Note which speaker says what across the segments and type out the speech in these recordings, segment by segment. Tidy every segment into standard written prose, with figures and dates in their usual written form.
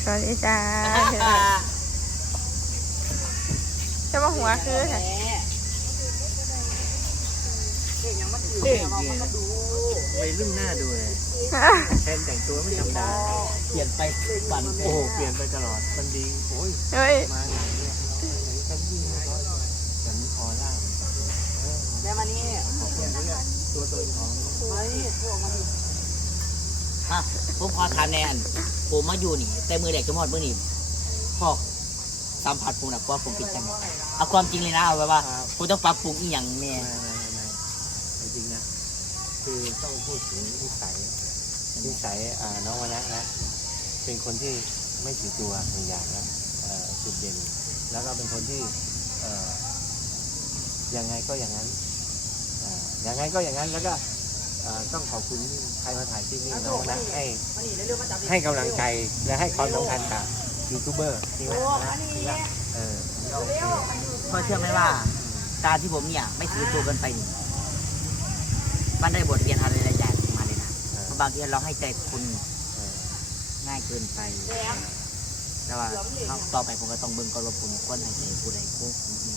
Speaker 1: วัสดีจ้าจะมาหัวคือค่ะ
Speaker 2: วัยรุ่นหน้าดูเลยแทนแต่งตัวไม่ธรรมดาเปลี่ยนไปฝันโอ้โหเปลี่ยนไปตลอดมันดีโอ้ยมาอย่างเงี้ยก็ยิ่งก็ฉันออร่าแม่มานี่ขอบคุณด้วยตัวตนของผมขอทานแนนผมมาอยู่นี่แต่มือเด็กจมอดมือนี่พ่อสัมผัสผมนะว่าผมเป็นจังไงเอาความจริงเลยนะเอาไว้ว่าผมต้องปรับปรุงอีกอย่างแน่จริงนะคือต้องพูดถึงนิสัยน้องวนะนะเป็นคนที่ไม่ถือตัวหนึ่งอย่างนะจุดเด่นแล้วก็เป็นคนที่ยังไงก็อย่างนั้นยังไงก็อย่างนั้นแล้วก็ต้องขอบคุณใครมาถ่ายที่นี่น้องนะให้กำลังใจและให้ความสำคัญกับยูทูบเบอร์นี่ว่าเพราะเชื่อไหมว่าการที่ผมเนี่ยไม่ถือตัวเกินไปนี่มันได้บทเรียนอะไรหลายอย่างมาเลยนะเพราะบางทีเราให้ใจคุณง่ายเกินไปแต่ว่าต่อไปผมก็ต้องเบิ่งก็รบผมควรให้ใจผู้ใดผู้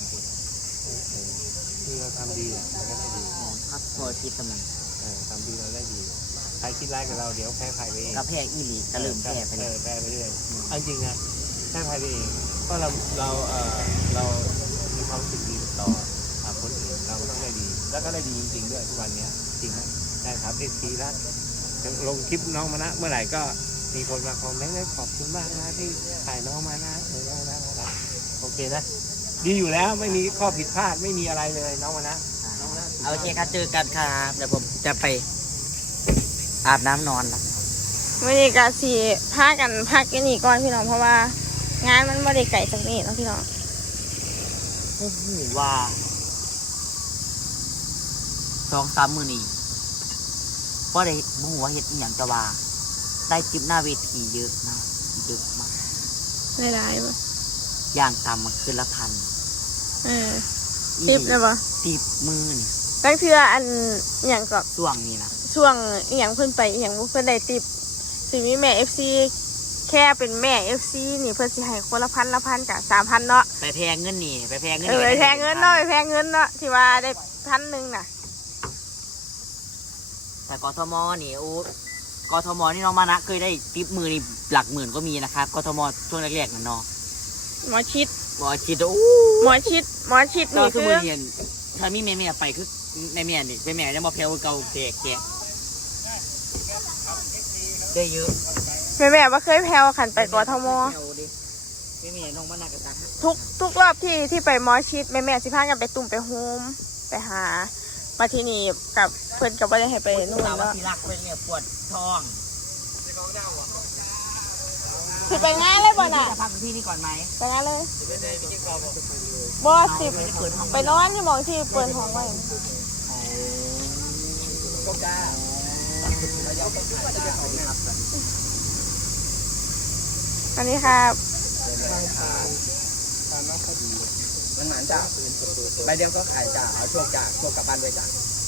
Speaker 2: คือเราทำดีมันก็ได้ดีถ้าพอคิดกำลังทำดีเราได้ดีใครคิดร้ายกับเราเดี๋ยวแพ้ใครไปเองก็แพ้อีหลีก็เริ่มแพ้ไปเลยแพ้ไปเรื่อยจริงนะแพ้ใครไปเองเพราะเรามีความรู้สึกดีต่อคนอื่นเราก็ต้องได้ดีแล้วก็ได้ดีจริงๆด้วยทุกวันนี้จริงไหมได้ครับทีละลงคลิปน้องมานะเมื่อไหร่ก็มีคนมาคอมเมนต์ขอบคุณมากนะที่ถ่ายน้องมานะโอเคนะดีอยู่แล้วไม่มีข้อผิดพลาดไม่มีอะไรเลยน้องมานะโอเคครับเจอกันครับเดี๋ยวผมจะไปอาบน้ำนอนแล้ว
Speaker 1: วันนี้ก็สีพักกันนี่ก่อนพี่น้องเพราะว่างานมันไม่ได้ไก่สักนิดนะพี่น้อง
Speaker 2: โอ้โหว่า2-3 มื้อนี้เพราะได้บุ้งหัวเห็ดอย่างจะว่าได้จิบหน้าเวทีเยอะมาก
Speaker 1: ได้ปะ
Speaker 2: อย่างต่ำมันคือละพัน
Speaker 1: ติบนะปะ
Speaker 2: 10 มื้อนี่
Speaker 1: ตั้งเทื่ออันอย่างก็
Speaker 2: ช่วงนี้นะ
Speaker 1: ช่วงอย่างเพิ่นไปอย่างเพิ่นได้ติบสิมีแม่ FC แค่เป็นแม่ FC นี่เพิ่นสิให้คนละพันกะ 3,000 เนาะ
Speaker 2: ไปแพงเงินนี่ไปแพงเงิน
Speaker 1: ไปแพงเงินเนาะไปแพงเงินเนาะที่ว่าได้1,000น่ะ
Speaker 2: แต่กทมนี่โอ้กทมนี่น้องมานะเคยได้ติบมือนี่หลักหมื่นก็มีนะครับกทมช่วงแรกๆนั่นเนาะ
Speaker 1: หมอชิด
Speaker 2: โอ้
Speaker 1: หมอชิดนี่คือ
Speaker 2: ถ้ามีแม่ไปคือแม่นี่แม่ยังบ่แพ้เก่าแก่ได้เยอะ
Speaker 1: แม่ว่าเคยแพลวขันไปกทมทุกรอบที่ไปหมอชิดแม่สิพากันไปตุ่มไปโฮมไปหามาที่นี่กับเพื่อนกับว่าได้ให้ไปนู่นแล้ว
Speaker 2: ที่รักเป็นเนี่ยปวดท้อง
Speaker 1: คือไปงานเลยบ่น่ะ
Speaker 2: จะพักที่นี่ก่อนไหม
Speaker 1: ไปงานเลยบอสิไปนอนที่มองที่เปิดห้องไว้อันนี้ครับ
Speaker 3: มันหมานจ้าใบเดียวก็ขายจ้าเอาโชคจ้าโชคกลับบ้านด้วยจ้า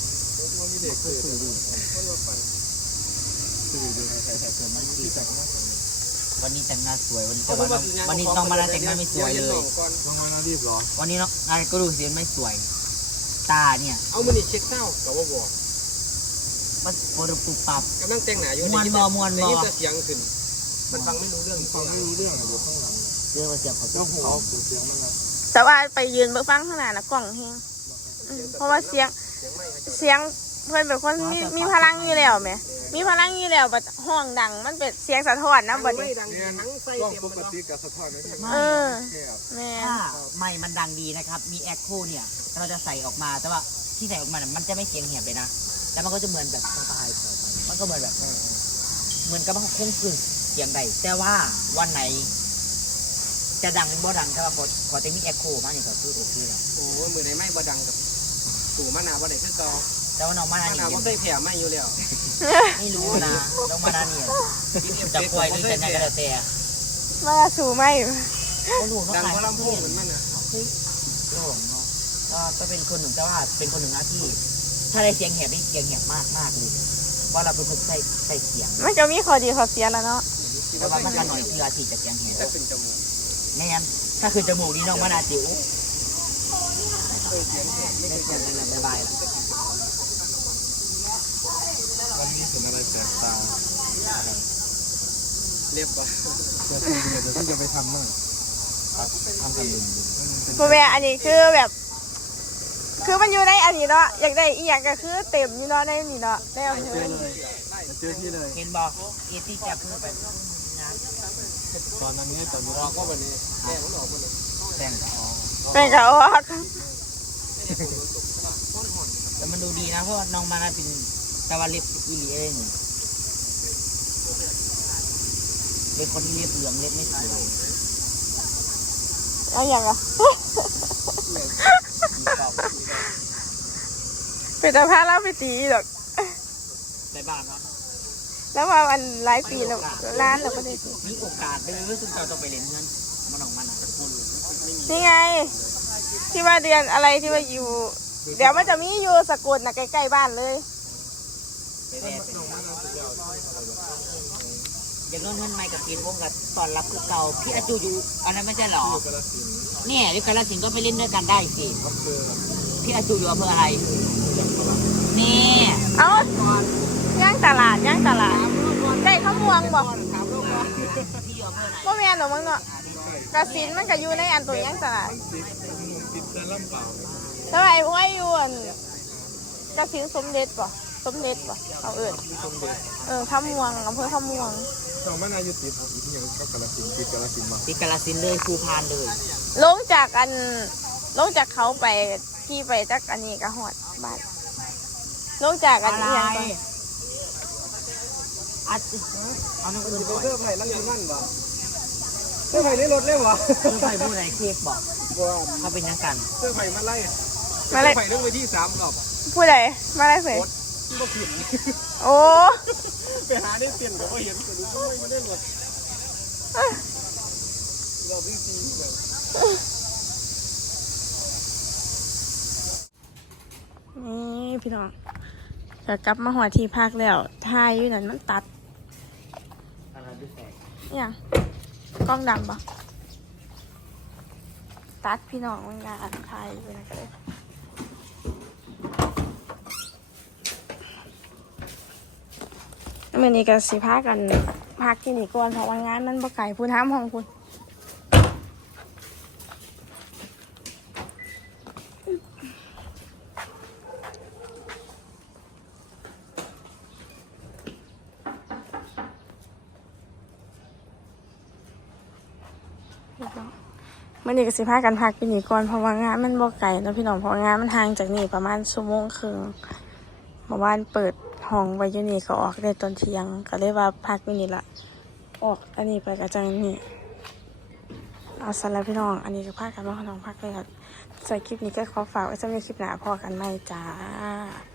Speaker 2: วันนี้แต่งหน้าสวยวันนี้น้องมาแต่งหน้าไม่สวยเลย
Speaker 3: น้องมารีบหรอ
Speaker 2: วันนี้น้องงานก็ดูเสียงไม่สวยตาเนี่ย
Speaker 3: เอามันนี่เช็คเต้ากับว่าบอก
Speaker 2: มันปวดปุบปับ
Speaker 3: กำลังแต่งหนาอยู่
Speaker 2: มวน
Speaker 3: ได้ยินแต่เสียงขึ้นมันฟังไม่รู้เรื่องอยู่ข้างหลัง
Speaker 2: เรื่องว่าเสียงเขา
Speaker 3: ต้องหัวเสียงมัน
Speaker 1: แต่ว่าไปยืนเบื้องฟังข้างหน้านะกล่องเฮงเพราะว่าเสียงเพื่อนเป็นคนมีพลังอยู่แล้วไหมมีพลังอยู่แล้วแบบห้องดังมันเป็นเสียงสะท้อนนะบัดนี้
Speaker 3: ปกติกับสะท้อนนะ
Speaker 1: แม่
Speaker 2: ไม่มันดังดีนะครับมีแอคโคเนี่ยเราจะใส่ออกมาแต่ว่าที่ใส่ออกมามันจะไม่เสียงเหี่ยบเลยนะแต่มันก็จะเหมือนแบบสบายมันก็เหมือนแบบเหมือนกับมันคงคืนเสียงใดแต่ว่าวันไหนจะดังบ่ดังแต่ว่าขอจะมีแอคโคมาเนี่ยก็คือโอเคแล้ว
Speaker 3: โอ้มือไหนไม่บ่ดังกับตู่มะนาวบ่ได้คือเก่า
Speaker 2: แต่ว่าน้องมานานี่
Speaker 3: ว่าได้แผ่ไม่อยู่แล้ว
Speaker 2: ไม่รู้นะน้องมานานี่จะควยหรือจะไงก็แล้วแต่
Speaker 1: มาสู่ไม่
Speaker 3: ดังเพราะลำโพงเหมือนมันอ่ะ
Speaker 2: ก็เป็นคนหนึ่งแต่ว่าเป็นคนหนึ่งนะที่ถ้าได้เสียงแหบนี่เสียงแหบมากเลยว่าเราเป็นคนใส่เสียง
Speaker 1: มันก็มีข้อดีข้อเสียแล้วเนาะ
Speaker 4: แต่ว่ามันก็หน่อยที่อาทิตย์จะเสียงแหง
Speaker 3: ถ้าเป็นจมูก
Speaker 4: แม่นถ้าคือจมูกนี่น้องมานาจิ๋ว
Speaker 3: ไม่เคยเสียงอะไรบาย
Speaker 2: วันนี้เห็นอะไรแสบตา
Speaker 3: เรียบว่า
Speaker 2: เดี๋ยวที่จะไปทำมั่งทำกันหนึ่ง
Speaker 1: พ่อแม่อันนี้คือแบบ คือมันอยู่ในอันนี้เนาะอยากได้อีหยังก็คือเต็มอยู่เนาะในนี่เนาะได้เอาเงิน
Speaker 2: เจอที่เลย
Speaker 4: เห็นบอกเอที่จะคือแบบงาน
Speaker 2: ตอนนั้นนี้ตอนนี้ก็วันนี้แม่มันออกมาเลย
Speaker 4: แต่งอ๋อ
Speaker 1: เป็นกะออก
Speaker 4: แต่มันดูดีนะเพราะน้องมานาเป็นตะวันเล็บอีหลีเลยนี่เป็นคนที่เล็บเหลืองเล็บไม่สวย
Speaker 1: เอาอย่างอ่ะเป็นตาพาเราไปตีหรอก
Speaker 4: ในบ้านเนาะ
Speaker 1: แล้วมาวันหลายปีแล้วร้านเราก็ได้ตี
Speaker 4: มีโอกาสไปเลยซึ่งเราต้องไปเล่นเงินมันออกมาหนักคน
Speaker 1: นี่ไง ที่ว่าเดือนอะไรที่ว่าอยู่ เดี๋ยวมันจะมีอยู่สกลนะใกล้ๆบ้านเลย
Speaker 4: ไปแลกอย่างนั้นเงินไม่กับกินวงกับตอนรับคือเก่าพี่อาจูอยู่อันนั้นไม่ใช่หรอเนี่ยที่กาฬสินธุ์ก็ไปเล่นด้วยกันได้สิพี่อาจูอยู่อำเภออะไรนี่
Speaker 1: เอาย่างตลาดใกล้ข้าวม่วงบอก
Speaker 4: ที่อยู่อำเภอไหน
Speaker 1: บ่แม่นหรอกมึงเนาะกระสินมันก็อยู่ในอันตัวย่างตลาด
Speaker 2: ติดแต่ลำเปล่า
Speaker 1: แล้วไอ้พวกไอ้อยู่อันกระสินสมเด็จป่ะสมเด็จป่ะเอาข้าวม่วงอำเภอข้าวม่วง
Speaker 2: สองมันอายุติดอีกอย่างก็กระสินติดกระสินมา
Speaker 4: ที่กาฬสินธุ์เลยภูพานเลย
Speaker 1: ลงจากเขาไปที่ไปจากอันนี้ก็หอดบ้านลงจากอันนี้ยังก่อน
Speaker 4: อัดเอาน้ำอื่นก่อน
Speaker 3: เสื้อไผ่นั่งอยู่นั่นบ่เสื้อไผ่ในรถเลยวะ
Speaker 4: คือใครพูดอะไรเค้กบอก
Speaker 3: บ่
Speaker 4: เขาเป็นยังกัน
Speaker 3: เสื้อไผ่มาไล่
Speaker 1: มาเลย
Speaker 3: ไผ่เรื่องไปที่3รอบ
Speaker 1: ผู้ใดมาเลยเสย
Speaker 3: ที่บ่ผิด
Speaker 1: โอ้
Speaker 3: ไปหาได้เตียนก็บ่เห็นก็ดูไม่ได้รถรอบที่4แบบ
Speaker 1: นี่พี่น้องจะกลับมาหัวที่พักแล้วทายอยู่นั่นมันตัด
Speaker 4: อะไรดูแสง
Speaker 1: อหย่างกล้องดำปะตัดพี่น้องมันงานทายอยู่นั่นก็เลยมื่อนี้ก็สิพากันพักที่นี่ก่อนเพราะว่างานมันบ่ไก่พูดห้ามห้องคุณมื่อนี้ก็สิพากันพักที่นี่ก่อนเพราะว่างานมันบ่ไก่เนาะพี่น้องเพราะงานมันห่างจากนี่ประมาณ1 ชั่วโมงครึ่งเมื่อวานเปิดห้องไว้อยู่นี่ก็ออกได้ตอนเที่ยงก็เลยว่าพักอยู่นี่ละออกอันนี้ไปกระจังนี่เอาสำหรับพี่น้องอันนี้ก็พากันมาขนมพักเลยครับใส่คลิปนี้ก็ขอฝากไว้สำหรับคลิปหน้าพอกันไหมจ้า